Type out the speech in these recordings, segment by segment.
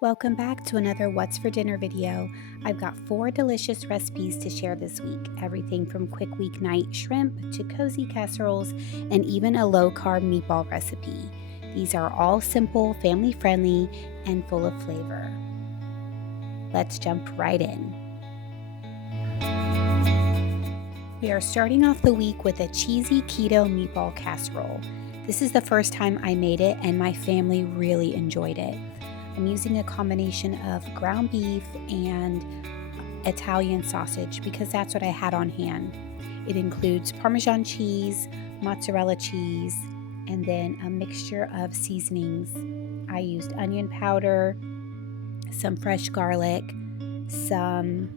Welcome back to another What's for Dinner video. I've got 4 delicious recipes to share this week. Everything from quick weeknight shrimp to cozy casseroles and even a low-carb meatball recipe. These are all simple, family-friendly, and full of flavor. Let's jump right in. We are starting off the week with a cheesy keto meatball casserole. This is the first time I made it and my family really enjoyed it. I'm using a combination of ground beef and Italian sausage because that's what I had on hand. It includes Parmesan cheese, mozzarella cheese, and then a mixture of seasonings. I used onion powder, some fresh garlic, some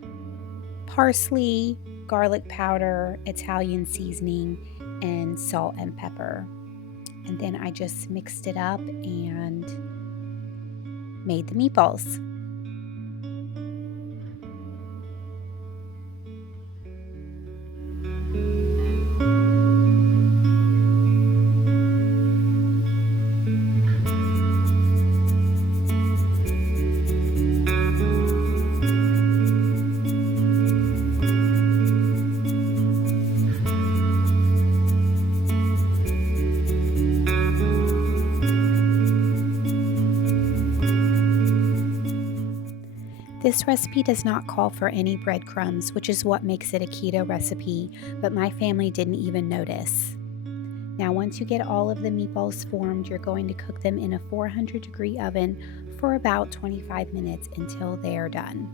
parsley, garlic powder, Italian seasoning, and salt and pepper. And then I just mixed it up and made the meatballs. This recipe does not call for any breadcrumbs, which is what makes it a keto recipe, but my family didn't even notice. Now, once you get all of the meatballs formed, you're going to cook them in a 400-degree oven for about 25 minutes until they are done.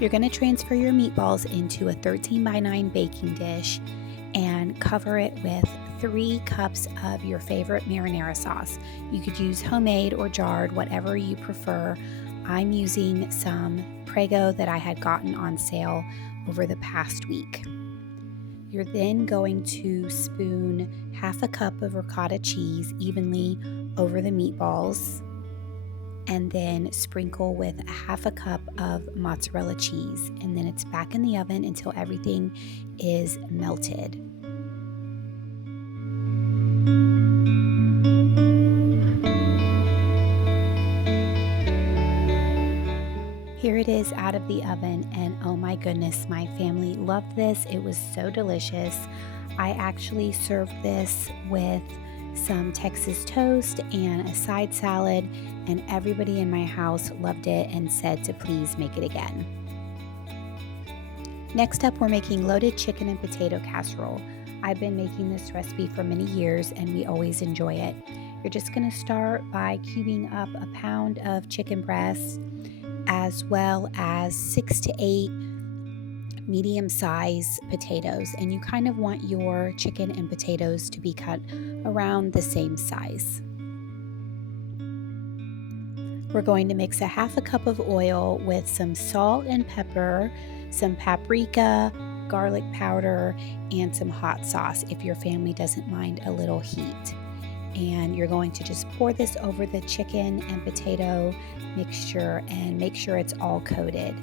You're going to transfer your meatballs into a 13 by 9 baking dish and cover it with 3 cups of your favorite marinara sauce. You could use homemade or jarred, whatever you prefer. I'm using some Prego that I had gotten on sale over the past week. You're then going to spoon half a cup of ricotta cheese evenly over the meatballs, and then sprinkle with half a cup of mozzarella cheese, and then it's back in the oven until everything is melted. Here it is out of the oven, and oh my goodness, my family loved this. It was so delicious. I actually served this with some Texas toast and a side salad, and everybody in my house loved it and said to please make it again. Next up, we're making loaded chicken and potato casserole. I've been making this recipe for many years and we always enjoy it. You're just going to start by cubing up a pound of chicken breasts as well as 6 to 8 medium-sized potatoes, and you kind of want your chicken and potatoes to be cut around the same size. We're going to mix a half a cup of oil with some salt and pepper, some paprika, garlic powder, and some hot sauce if your family doesn't mind a little heat. And you're going to just pour this over the chicken and potato mixture and make sure it's all coated.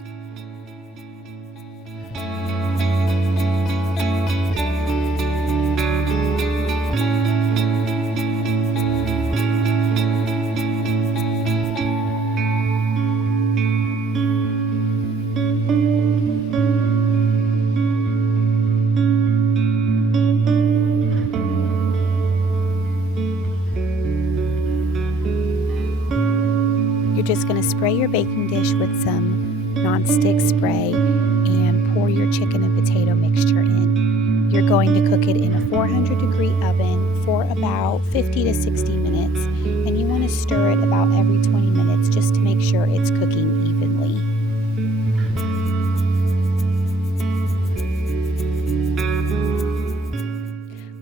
You're just going to spray your baking dish with some nonstick spray and pour your chicken and potato mixture in. You're going to cook it in a 400-degree oven for about 50 to 60 minutes, and you want to stir it about every 20 minutes just to make sure it's cooking evenly.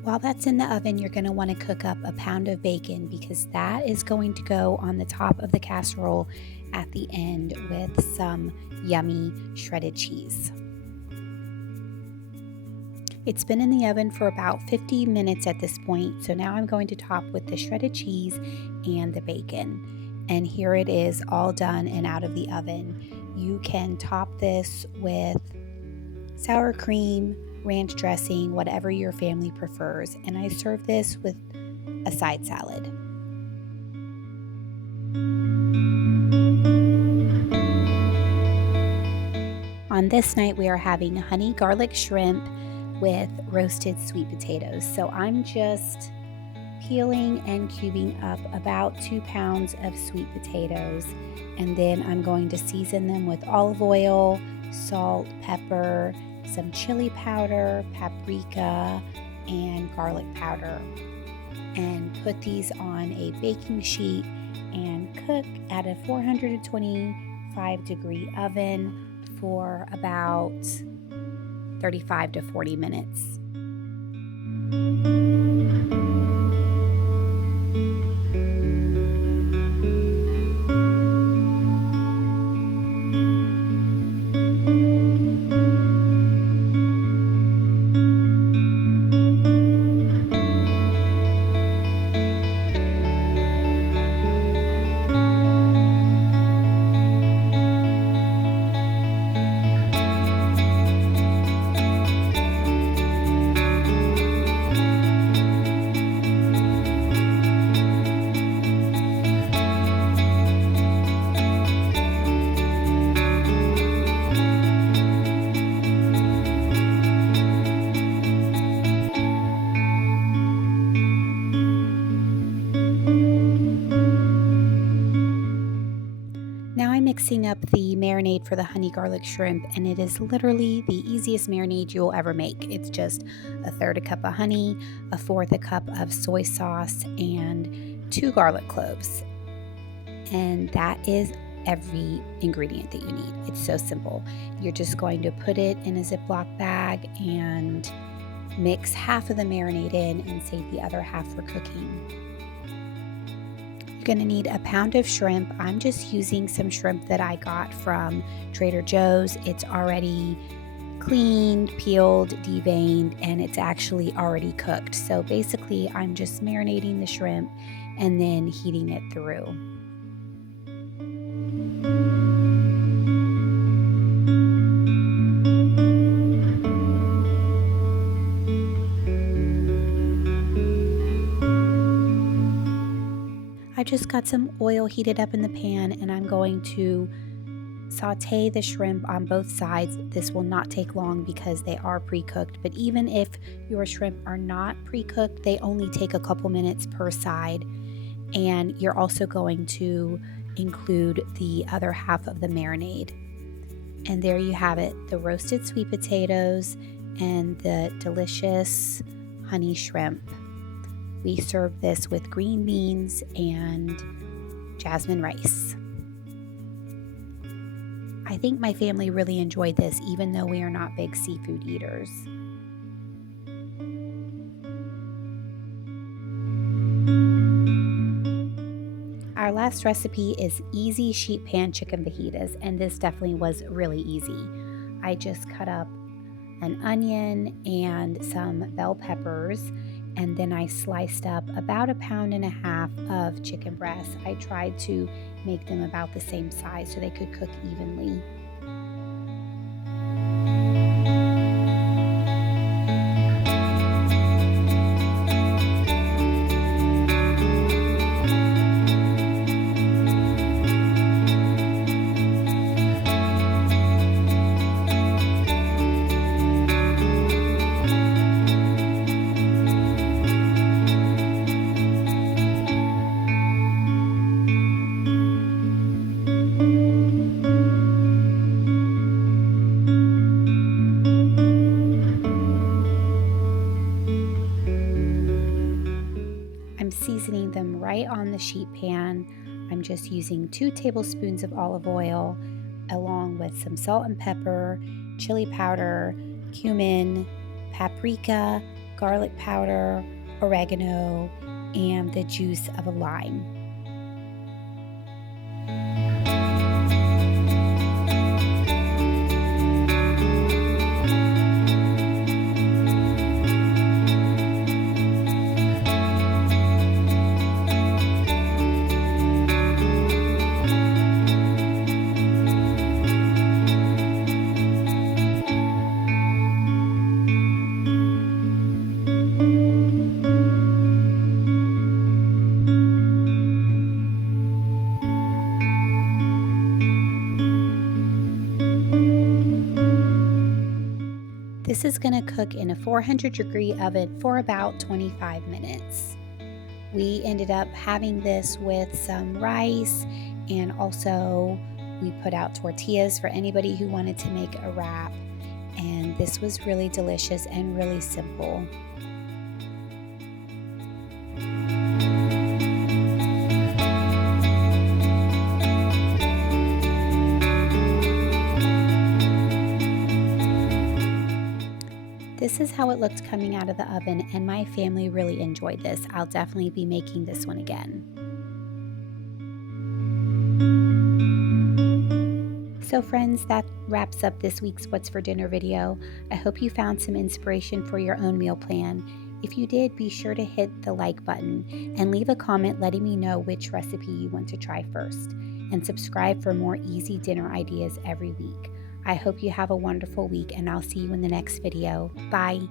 While that's in the oven, you're going to want to cook up a pound of bacon because that is going to go on the top of the casserole at the end with some yummy shredded cheese. It's been in the oven for about 50 minutes at this point, so now I'm going to top with the shredded cheese and the bacon. And here it is, all done and out of the oven. You can top this with sour cream, ranch dressing, whatever your family prefers. And I serve this with a side salad. On this night, we are having honey garlic shrimp with roasted sweet potatoes. So I'm just peeling and cubing up about 2 pounds of sweet potatoes, and then I'm going to season them with olive oil, salt, pepper, some chili powder, paprika, and garlic powder, and put these on a baking sheet and cook at a 425-degree oven for about 35 to 40 minutes. Now I'm mixing up the marinade for the honey garlic shrimp, and it is literally the easiest marinade you'll ever make. It's just a third a cup of honey, a fourth a cup of soy sauce, and 2 garlic cloves. And that is every ingredient that you need. It's so simple. You're just going to put it in a Ziploc bag and mix half of the marinade in and save the other half for cooking. You're going to need a pound of shrimp. I'm just using some shrimp that I got from Trader Joe's. It's already cleaned, peeled, deveined, and it's actually already cooked. So basically, I'm just marinating the shrimp and then heating it through. I just got some oil heated up in the pan, and I'm going to saute the shrimp on both sides. This will not take long because they are pre-cooked, but even if your shrimp are not pre-cooked, they only take a couple minutes per side. And you're also going to include the other half of the marinade. And there you have it, the roasted sweet potatoes and the delicious honey shrimp. We serve this with green beans and jasmine rice. I think my family really enjoyed this, even though we are not big seafood eaters. Our last recipe is easy sheet pan chicken fajitas, and this definitely was really easy. I just cut up an onion and some bell peppers, and then I sliced up about 1.5 pounds of chicken breasts. I tried to make them about the same size so they could cook evenly. Seasoning them right on the sheet pan. I'm just using 2 tablespoons of olive oil along with some salt and pepper, chili powder, cumin, paprika, garlic powder, oregano, and the juice of a lime. This is going to cook in a 400-degree oven for about 25 minutes. We ended up having this with some rice, and also we put out tortillas for anybody who wanted to make a wrap. And this was really delicious and really simple. This is how it looked coming out of the oven, and my family really enjoyed this. I'll definitely be making this one again. So friends, that wraps up this week's What's for Dinner video. I hope you found some inspiration for your own meal plan. If you did, be sure to hit the like button and leave a comment letting me know which recipe you want to try first. And subscribe for more easy dinner ideas every week. I hope you have a wonderful week, and I'll see you in the next video. Bye.